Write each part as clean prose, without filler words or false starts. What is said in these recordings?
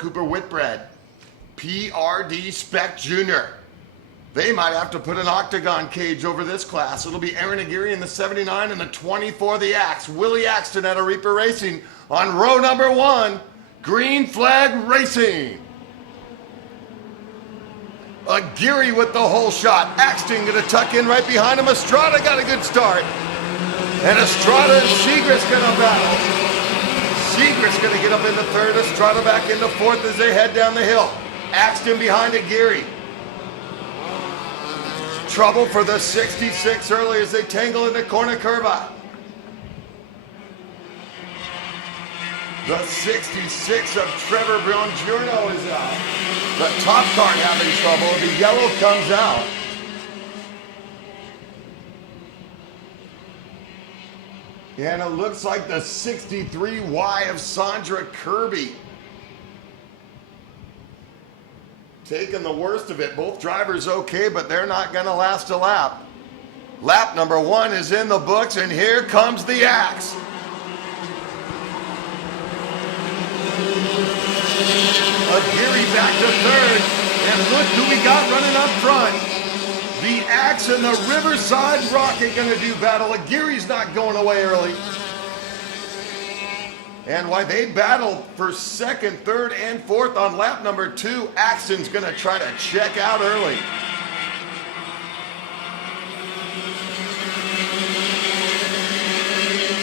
Cooper Whitbread, PRD Spec Jr. They might have to put an octagon cage over this class. It'll be Aaron Aguirre in the 79 and the 24, the Axe. Willie Axton at a Reaper Racing on row number 1, Green Flag Racing. Aguirre with the whole shot. Axton gonna tuck in right behind him. Estrada got a good start. And Estrada and Segrist gonna battle. Segrist gonna get up into third, Estrada back into fourth as they head down the hill. Axton behind Aguirre. Trouble for the 66 early as they tangle in the corner curva. The 66 of Trevor Bongiorno is out. The top card having trouble. The yellow comes out. And it looks like the 63Y of Sandra Kirby taking the worst of it. Both drivers okay, but they're not going to last a lap. Lap number 1 is in the books, and here comes the Axe. Aguirre back to third, and look who we got running up front. The Axe and the Riverside Rocket going to do battle. Aguirre's not going away early. And while they battle for second, third, and fourth on lap number 2, Axton's going to try to check out early.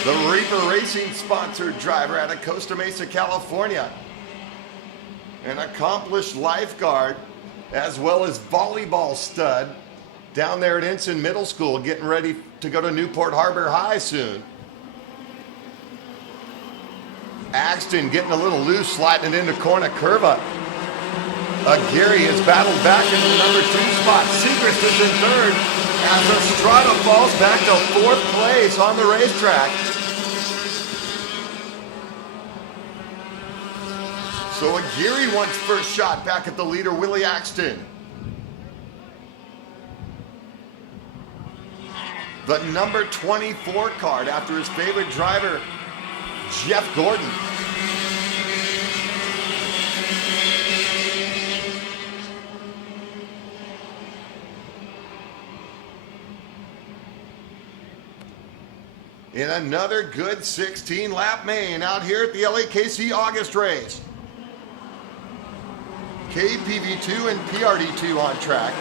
The Reaper Racing sponsored driver out of Costa Mesa, California. An accomplished lifeguard as well as volleyball stud down there at Ensign Middle School, getting ready to go to Newport Harbor High soon. Axton getting a little loose, sliding it into corner curva. Aguirre has battled back into the number 2 spot. Segrist is in third as Estrada falls back to 4th place on the racetrack. So Aguirre wants first shot back at the leader, Willie Axton. The number 24 card after his favorite driver, Jeff Gordon. In another good 16-lap main out here at the LAKC August race. KPV2 and PRD2 on track,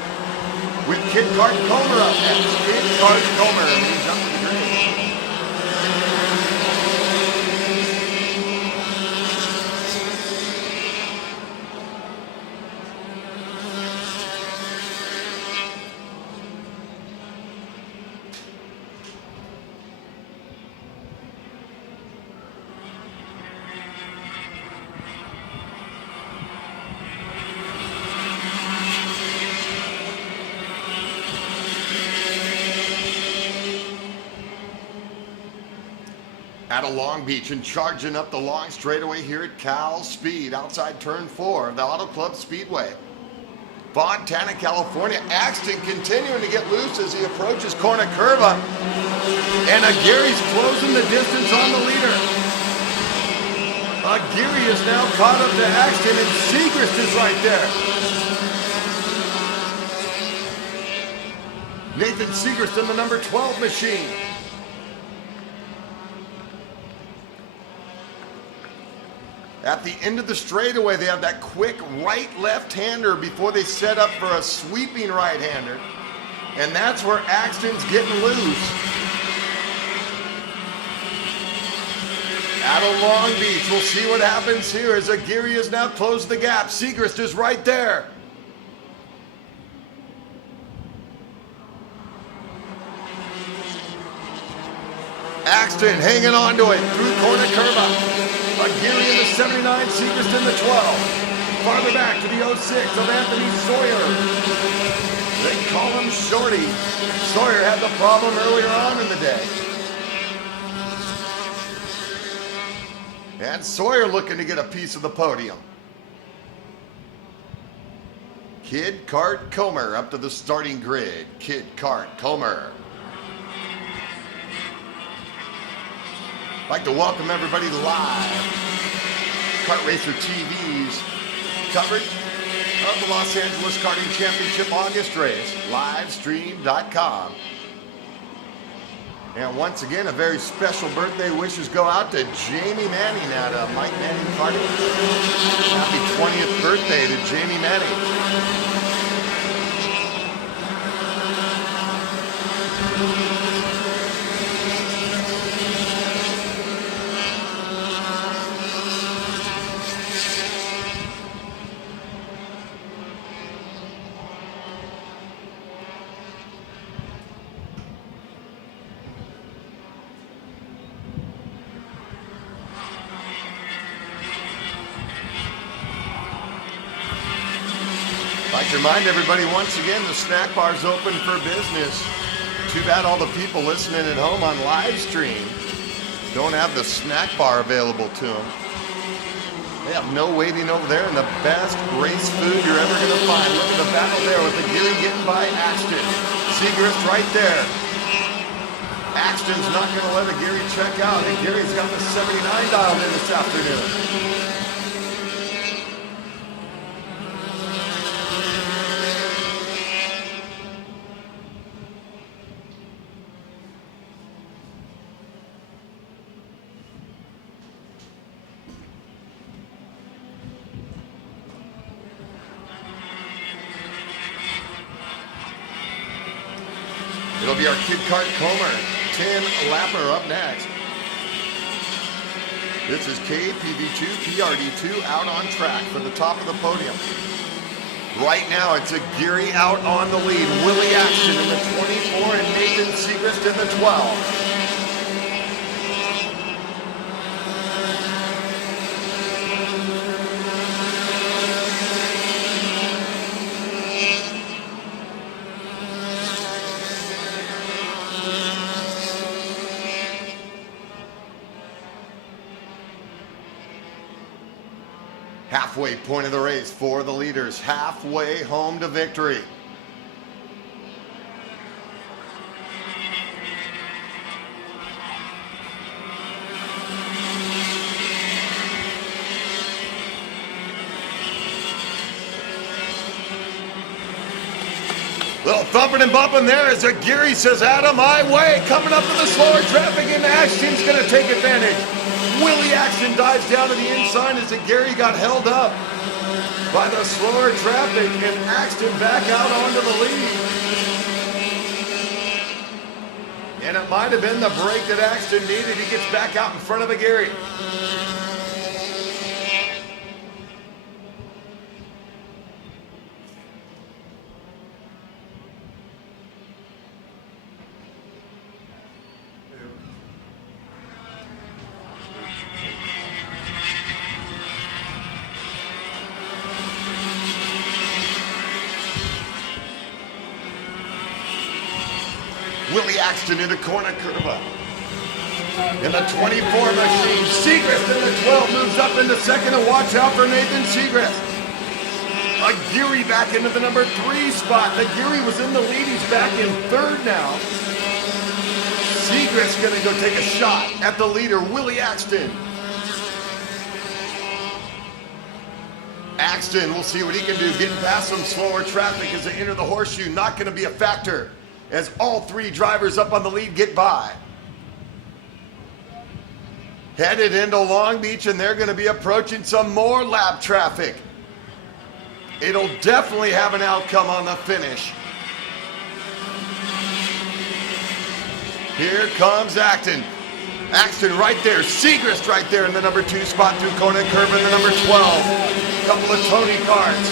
with Kid Kart Comer up next. Kid Kart Comer moves up to the green. Out of Long Beach and charging up the long straightaway here at CalSpeed outside turn 4 of the Auto Club Speedway. Fontana, California. Axton continuing to get loose as he approaches corner curva. And Aguirre's closing the distance on the leader. Aguirre is now caught up to Axton, and Segrist is right there. Nathan Segrist in the number 12 machine. At the end of the straightaway, they have that quick right left-hander before they set up for a sweeping right-hander. And that's where Axton's getting loose. Out of Long Beach, we'll see what happens here as Aguirre has now closed the gap. Segrist is right there. Axton hanging on to it through corner curva. Aguirre in the 79, Segrist in the 12. Farther back to the 06 of Anthony Sawyer. They call him Shorty. Sawyer had the problem earlier on in the day. And Sawyer looking to get a piece of the podium. Kid Kart Comer up to the starting grid. Kid Kart Comer. I'd like to welcome everybody live. Kart Racer TV's coverage of the Los Angeles Karting Championship August race, livestream.com. And once again, a very special birthday wishes go out to Jamie Manning at Mike Manning Karting. Happy 20th birthday to Jamie Manning. I'd like to remind everybody once again, the snack bar's open for business. Too bad all the people listening at home on live stream don't have the snack bar available to them. They have no waiting over there, and the best race food you're ever going to find. Look at the battle there with the Geary getting by Axton. Segrist right there. Axton's not going to let a Geary check out, and Geary's got the 79 dialed in this afternoon. It'll be our Kid Kart Comer, Tim Lapper up next. This is KPV2, PRD2 out on track for the top of the podium. Right now it's a Geary out on the lead. Willie Axton in the 24 and Nathan Segrist in the 12. Halfway point of the race for the leaders, halfway home to victory. Little thumping and bumping there as a Geary says, out of my way. Coming up to the slower traffic, and Axton's going to take advantage. Willie Axton dives down to the inside as the Geary got held up by the slower traffic, and Axton back out onto the lead. And it might have been the break that Axton needed. He gets back out in front of the Geary. Willie Axton into corner curva. In the 24 machine, Segrist in the 12 moves up into second, and watch out for Nathan Segrist. A Geary back into the number 3 spot. The Geary was in the lead, he's back in third now. Segrist gonna go take a shot at the leader, Willie Axton. Axton, we'll see what he can do, getting past some slower traffic as they enter the horseshoe. Not gonna be a factor as all 3 drivers up on the lead get by. Headed into Long Beach, and they're going to be approaching some more lap traffic. It'll definitely have an outcome on the finish. Here comes Axton. Axton right there. Segrist right there in the number 2 spot through Kona Curve in the number 12. Couple of Tony Karts.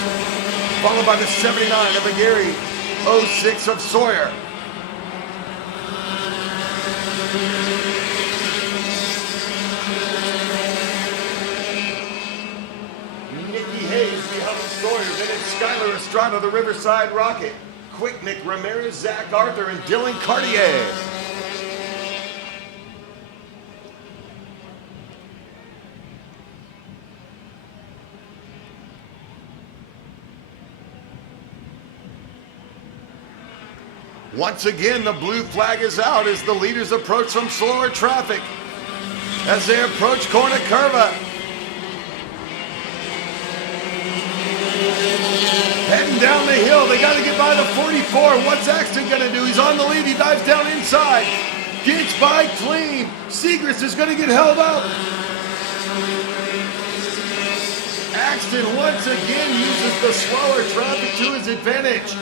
Followed by the 79 of the Geary. 06 of Sawyer. Nikki Hayes behind Sawyer. Then it's Skylar Estrada, the Riverside Rocket. Quick Nick Ramirez, Zach Arthur, and Dylan Cartier. Once again, the blue flag is out as the leaders approach some slower traffic. As they approach Corner Curva. heading down the hill. They got to get by the 44. What's Axton going to do? He's on the lead. He dives down inside. Gets by clean. Segrist is going to get held up. Axton once again uses the slower traffic to his advantage.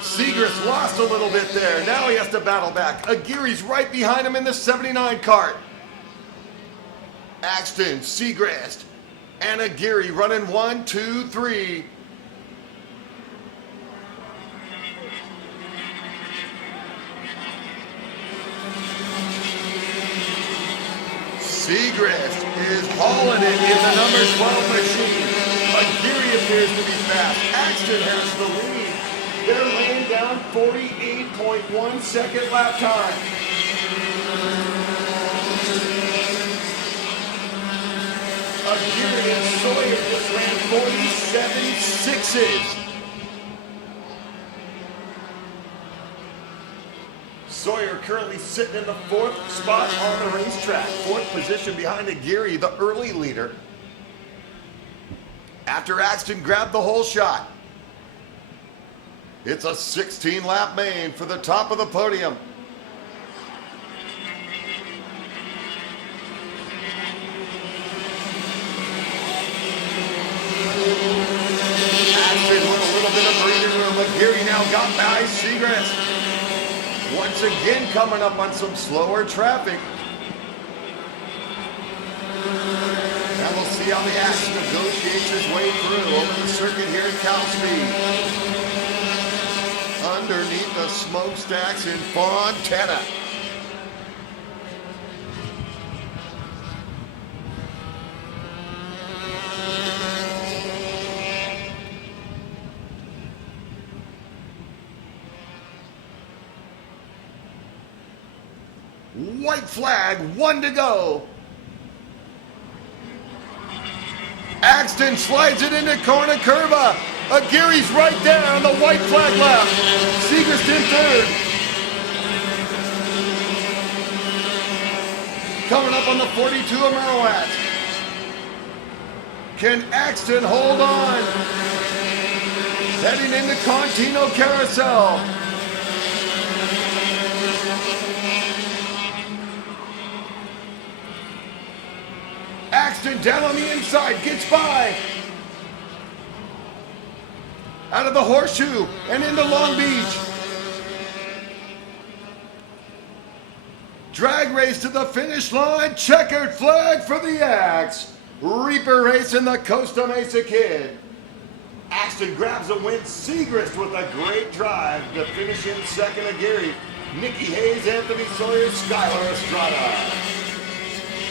Segrist lost a little bit there. Now he has to battle back. Aguirre's right behind him in the 79 cart. Axton, Segrist, and Aguirre running 1, 2, 3. Segrist is hauling it in the number 12 machine. Aguirre appears to be fast. Axton has the lead. They're laying down 48.1 second lap time. Aguirre and Sawyer just ran 47.6s. Sawyer currently sitting in the 4th spot on the racetrack. 4th position behind Aguirre, the early leader. After Axton grabbed the whole shot. It's a 16-lap main for the top of the podium. Axton with a little bit of breathing room. Aguirre now got by Segrist. Once again coming up on some slower traffic. And we'll see how the Axe negotiates his way through over the circuit here at CalSpeed. Underneath the smokestacks in Fontana. White flag, 1 to go. Axton slides it into corner curva. Aguirre's right there on the white flag lap. Segrist in 3rd. Coming up on the 42 of Merowat. Can Axton hold on? Heading into Contino Carousel. Axton down on the inside, gets by. Out of the horseshoe and into Long Beach. Drag race to the finish line, checkered flag for the Axe. Reaper racing the Costa Mesa Kid. Axton grabs a win. Segrist with a great drive to finish in 2nd. Aguirre, Nicky Hayes, Anthony Sawyer, Skylar Estrada.